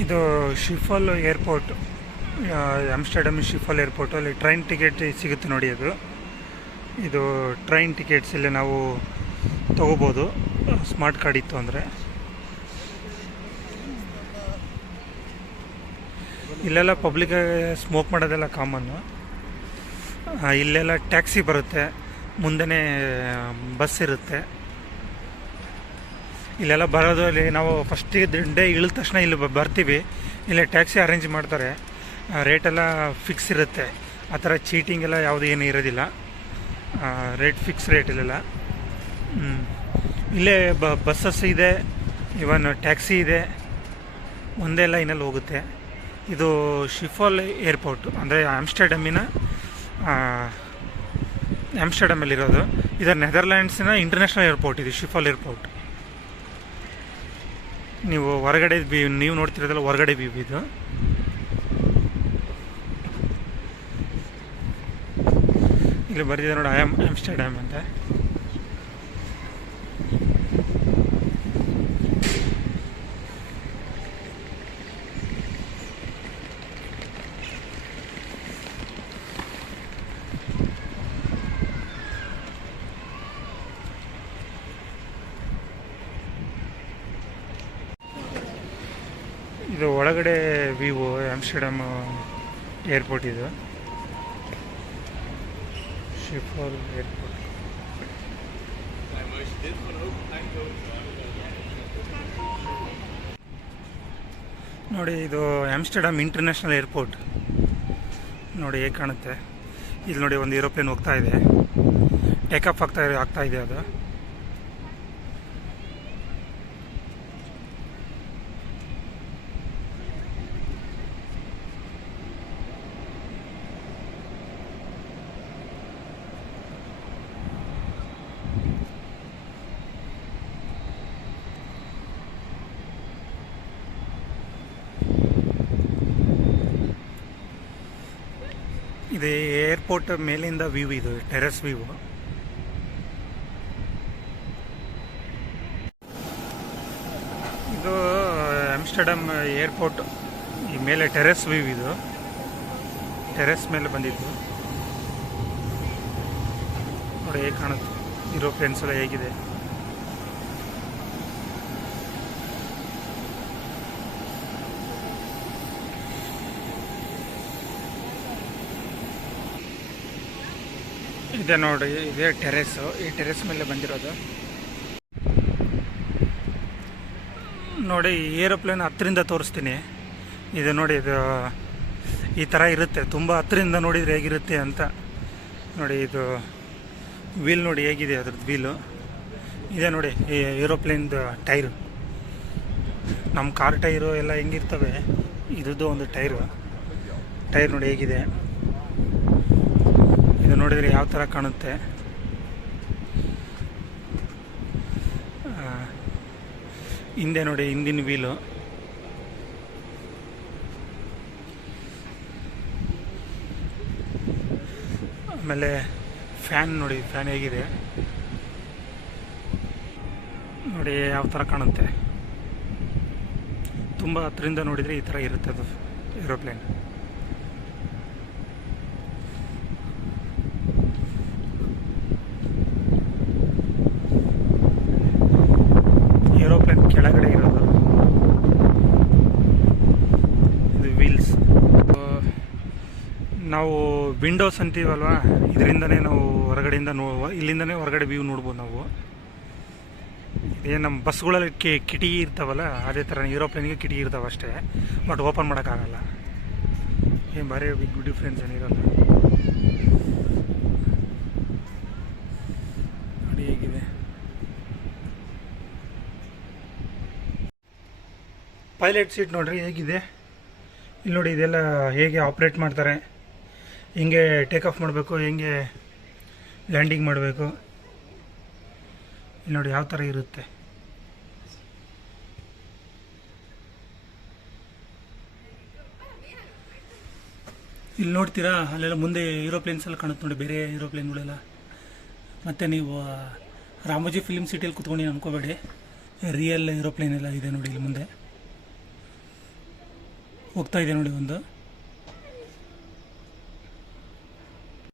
ಇದು ಶಿಫಾಲ್ airport, ಆಮ್ಸ್ಟರ್ಡಮ್ ಶಿಫಾಲ್ airport. ಅಲ್ಲಿ train ticket ಸಿಗುತ್ತೆ ನೋಡಿ. ಇದು ಟ್ರೈನ್ ಟಿಕೆಟ್ಸ್ ಇಲ್ಲಿ ನಾವು ತೊಗೋಬೋದು, ಸ್ಮಾರ್ಟ್ ಕಾರ್ಡ್ ಇತ್ತು ಅಂದರೆ. ಇಲ್ಲೆಲ್ಲ ಪಬ್ಲಿಕ್ ಸ್ಮೋಕ್ ಮಾಡೋದೆಲ್ಲ ಕಾಮನ್ನು. ಇಲ್ಲೆಲ್ಲ ಟ್ಯಾಕ್ಸಿ ಬರುತ್ತೆ, ಮುಂದೆನೇ ಬಸ್ ಇರುತ್ತೆ. ಇಲ್ಲೆಲ್ಲ ಬರೋದು, ಇಲ್ಲಿ ನಾವು ಫಸ್ಟಿಗೆ ಡೇ ಇಳಿದ ತಕ್ಷಣ ಇಲ್ಲಿ ಬರ್ತೀವಿ, ಇಲ್ಲೇ ಟ್ಯಾಕ್ಸಿ ಅರೇಂಜ್ ಮಾಡ್ತಾರೆ. ರೇಟೆಲ್ಲ ಫಿಕ್ಸ್ ಇರುತ್ತೆ, ಆ ಥರ ಚೀಟಿಂಗ್ ಎಲ್ಲ ಯಾವುದು ಏನು ಇರೋದಿಲ್ಲ. ರೇಟ್ ಫಿಕ್ಸ್ ರೇಟ್ ಇಲ್ಲೆಲ್ಲ. ಇಲ್ಲೇ ಬಸ್ಸಸ್ ಇದೆ, ಇವನ್ ಟ್ಯಾಕ್ಸಿ ಇದೆ, ಒಂದೇ ಲೈನಲ್ಲಿ ಹೋಗುತ್ತೆ. ಇದು ಶಿಫಾಲ್ ಏರ್ಪೋರ್ಟ್ ಅಂದರೆ ಆಮ್ಸ್ಟರ್ಡಮಲ್ಲಿರೋದು. ಇದು ನೆದರ್ಲ್ಯಾಂಡ್ಸಿನ ಇಂಟರ್ನ್ಯಾಷನಲ್ ಏರ್ಪೋರ್ಟ್. ಇದು ಶಿಫಾಲ್ ಏರ್ಪೋರ್ಟ್. ನೀವು ಹೊರಗಡೆ ನೀವು ನೋಡ್ತಿರೋದಲ್ಲ ಹೊರಗಡೆ ವ್ಯೂ ಇದು. ಇಲ್ಲಿ ಬರೆದಿದೆ ನೋಡಿ, ಆಮ್ಸ್ಟರ್ಡ್ಯಾಮ್ ಅಂತ. ಇದು ಒಳಗಡೆ ವ್ಯೂ ಆಮ್ಸ್ಟರ್ಡಮ್ ಏರ್ಪೋರ್ಟ್. ಇದು ಶಿಫಾಲ್ ಏರ್ಪೋರ್ಟ್. ನೋಡಿ, ಇದು ಆಮ್ಸ್ಟರ್ಡಮ್ ಇಂಟರ್ನ್ಯಾಷನಲ್ ಏರ್ಪೋರ್ಟ್. ನೋಡಿ ಹೇಗೆ ಕಾಣುತ್ತೆ. ಇಲ್ಲಿ ನೋಡಿ ಒಂದು ಏರೋಪ್ಲೇನ್ ಹೋಗ್ತಾ ಇದೆ, ಟೇಕಾಫ್ ಆಗ್ತಾ ಇದೆ ಅದು. ಇದು ಏರ್ಪೋರ್ಟ್ ಮೇಲಿಂದ ವ್ಯೂ, ಇದು ಟೆರೆಸ್ ವ್ಯೂ. ಇದು ಆಮ್ಸ್ಟರ್ಡಮ್ ಏರ್ಪೋರ್ಟ್ ಈ ಮೇಲೆ ಟೆರೆಸ್ ವ್ಯೂ. ಇದು ಟೆರೆಸ್ ಮೇಲೆ ಬಂದಿದ್ದು ನೋಡಿ ಹೇಗೆ ಕಾಣುತ್ತೆ. ಏರೋಪ್ಲೇನ್ಸ್ ಎಲ್ಲ ಹೇಗಿದೆ. ಇದೆ ನೋಡಿ, ಇದೇ ಟೆರೆಸ್ಸು. ಈ ಟೆರೆಸ್ ಮೇಲೆ ಬಂದಿರೋದು ನೋಡಿ. ಏರೋಪ್ಲೇನ್ ಹತ್ತರಿಂದ ತೋರಿಸ್ತೀನಿ. ಇದು ನೋಡಿ, ಇದು ಈ ಥರ ಇರುತ್ತೆ. ತುಂಬ ಹತ್ತರಿಂದ ನೋಡಿದರೆ ಹೇಗಿರುತ್ತೆ ಅಂತ ನೋಡಿ. ಇದು ವೀಲ್ ನೋಡಿ ಹೇಗಿದೆ, ಅದ್ರದ್ದು ವೀಲು ಇದೆ ನೋಡಿ. ಈ ಏರೋಪ್ಲೇನ್ದು ಟೈರು, ನಮ್ಮ ಕಾರ್ ಟೈರು ಎಲ್ಲ ಹೆಂಗಿರ್ತವೆ, ಇದ್ರದ್ದು ಒಂದು ಟೈರ್ ನೋಡಿ ಹೇಗಿದೆ. ಇದು ನೋಡಿದರೆ ಯಾವ ಥರ ಕಾಣುತ್ತೆ. ಹಿಂದೆ ನೋಡಿ, ಹಿಂದಿನ ವೀಲು. ಆಮೇಲೆ ಫ್ಯಾನ್ ನೋಡಿ, ಫ್ಯಾನ್ ಹೇಗಿದೆ ನೋಡಿ, ಯಾವ ಥರ ಕಾಣುತ್ತೆ. ತುಂಬ ಹತ್ತಿರದಿಂದ ನೋಡಿದರೆ ಈ ಥರ ಇರುತ್ತೆ ಅದು ಏರೋಪ್ಲೇನ್. ಏರೋಪ್ಲೇನ್ ಕೆಳಗಡೆ ಇರೋದು ಇದು ವೀಲ್ಸ್. ನಾವು ವಿಂಡೋಸ್ ಅಂತೀವಲ್ವಾ, ಇದರಿಂದನೇ ನಾವು ಹೊರಗಡೆಯಿಂದ ಇಲ್ಲಿಂದನೇ ಹೊರಗಡೆ ವ್ಯೂ ನೋಡ್ಬೋದು ನಾವು. ಏನು ನಮ್ಮ ಬಸ್ಗಳಲ್ಲಿ ಕಿಟಕಿ ಇರ್ತಾವಲ್ಲ, ಅದೇ ಥರ ಏರೋಪ್ಲೇನ್ಗೆ ಕಿಟಕಿ ಇರ್ತಾವೆ ಅಷ್ಟೇ, ಬಟ್ ಓಪನ್ ಮಾಡೋಕ್ಕಾಗಲ್ಲ. ಏನು ಭಾರಿ ಬಿಗ್ ಡಿಫ್ರೆನ್ಸ್ ಏನಿರಲ್ಲ ನೋಡಿ ಹೇಗಿದೆ. ಪೈಲಟ್ ಸೀಟ್ ನೋಡ್ರಿ ಹೇಗಿದೆ. ಇಲ್ಲಿ ನೋಡಿ, ಇದೆಲ್ಲ ಹೇಗೆ ಆಪ್ರೇಟ್ ಮಾಡ್ತಾರೆ, ಹೆಂಗೆ ಟೇಕ್ ಆಫ್ ಮಾಡಬೇಕು, ಹೆಂಗೆ ಲ್ಯಾಂಡಿಂಗ್ ಮಾಡಬೇಕು. ಇಲ್ಲಿ ನೋಡಿ ಯಾವ ಥರ ಇರುತ್ತೆ. ಇಲ್ಲಿ ನೋಡ್ತೀರಾ, ಅಲ್ಲೆಲ್ಲ ಮುಂದೆ ಏರೋಪ್ಲೇನ್ಸ್ ಎಲ್ಲ ಕಾಣುತ್ತೆ ನೋಡಿ, ಬೇರೆ ಏರೋಪ್ಲೇನ್ಗಳೆಲ್ಲ. ಮತ್ತು ನೀವು ರಾಮೋಜಿ ಫಿಲ್ಮ್ ಸಿಟಿಯಲ್ಲಿ ಕುತ್ಕೊಂಡು ಅನ್ಕೋಬೇಡಿ, ರಿಯಲ್ ಏರೋಪ್ಲೇನ್ ಎಲ್ಲ ಇದೆ ನೋಡಿ ಇಲ್ಲಿ ಮುಂದೆ. ಹೋಗ್ತಾ ಇದೆ ನೋಡಿ ಒಂದು